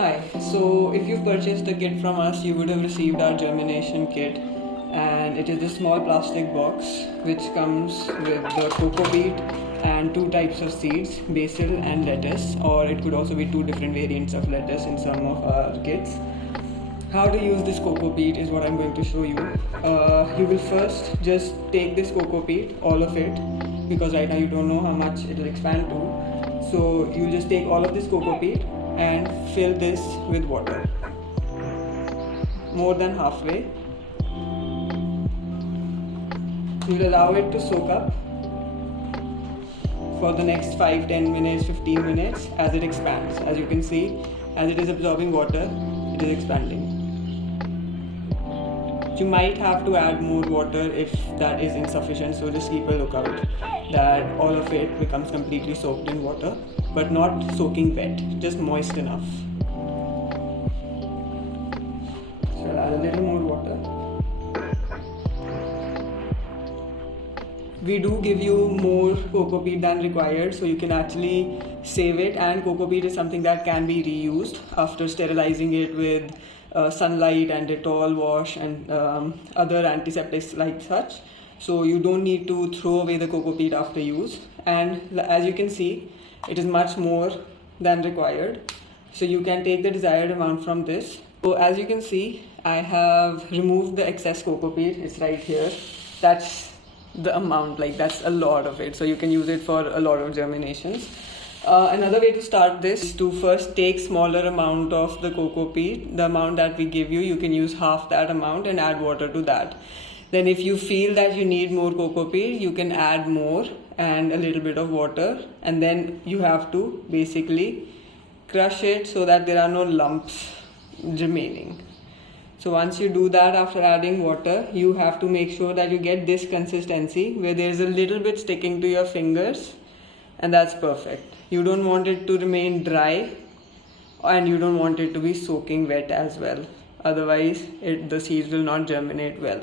Hi, so if you've purchased the kit from us, you would have received our germination kit, and it is this small plastic box which comes with the cocopeat and two types of seeds, basil and lettuce, or it could also be two different variants of lettuce in some of our kits. How to use this cocopeat is what I'm going to show you. You will first just take this cocopeat, all of it, because right now you don't know how much it will expand to. So you just take all of this cocopeat and fill this with water, more than halfway. You'll allow it to soak up for the next 5-10 minutes, 15 minutes as it expands. As you can see, as it is absorbing water, it is expanding. You might have to add more water if that is insufficient, so just keep a lookout that all of it becomes completely soaked in water, but not soaking wet, just moist enough. So I'll add a little more water. We do give you more cocopeat than required, so you can actually save it, and cocopeat is something that can be reused after sterilizing it with sunlight and Dettol wash and other antiseptics like such. So you don't need to throw away the cocopeat after use, and as you can see, it is much more than required. So you can take the desired amount from this. So as you can see, I have removed the excess cocopeat. It's right here. That's the amount, like that's a lot of it, so you can use it for a lot of germinations. Another way to start this is to first take smaller amount of the cocopeat. The amount that we give you, you can use half that amount and add water to that. Then if you feel that you need more cocopeat, you can add more and a little bit of water, and then you have to basically crush it so that there are no lumps remaining. So once you do that after adding water, you have to make sure that you get this consistency where there's a little bit sticking to your fingers, and that's perfect. You don't want it to remain dry, and you don't want it to be soaking wet as well. Otherwise, the seeds will not germinate well.